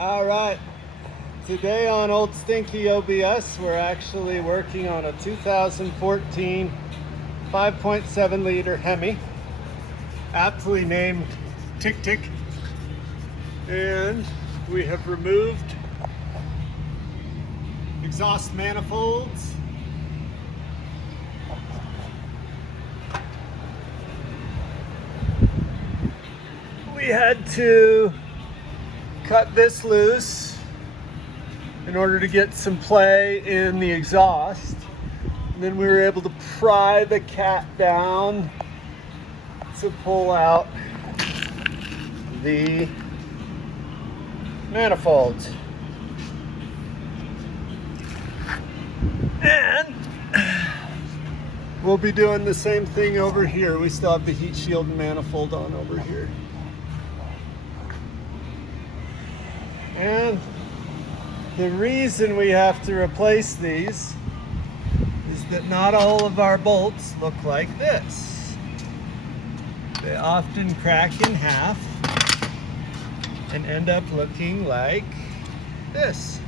All right, today on Old Stinky OBS, we're actually working on a 2014 5.7 liter Heme, aptly named Tick Tick. And we have removed exhaust manifolds, we had to cut this loose in order to get some play in the exhaust. And then we were able to pry the cat down to pull out the manifolds. And we'll be doing the same thing over here. We still have the heat shield and manifold on over here. And the reason we have to replace these is that not all of our bolts look like this. They often crack in half and end up looking like this.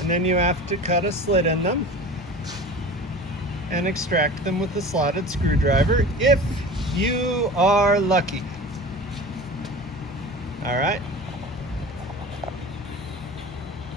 And then you have to cut a slit in them and extract them with a slotted screwdriver if you are lucky. All right.